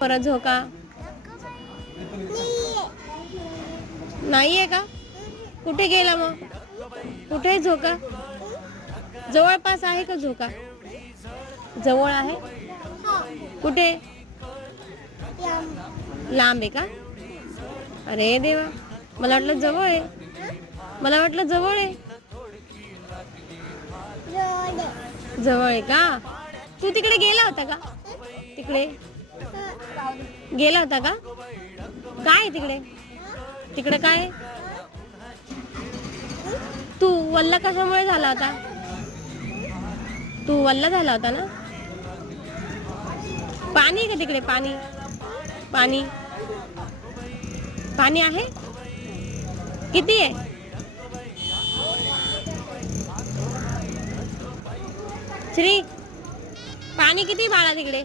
परत झोका नाहीये का? कुठे गेला मग? कुठे आहे झोका? जवळपास आहे का झोका? जवळ आहे? कुठे? लांब आहे का? अरे देवा, मला वाटलं जवळ आहे. मला वाटलं जवळ आहे. जवळ आहे का? तू तिकडे गेला होता का? तिकडे गेला होता का? काय आहे तिकडे? तिकडे काय आहे? तू वल्ला कशामुळे झाला होता? तू वल्ला झाला होता ना? पाणी आहे का तिकडे? पाणी पाणी पाणी आहे? किती आहे? श्री, पाणी किती बाळा तिकडे?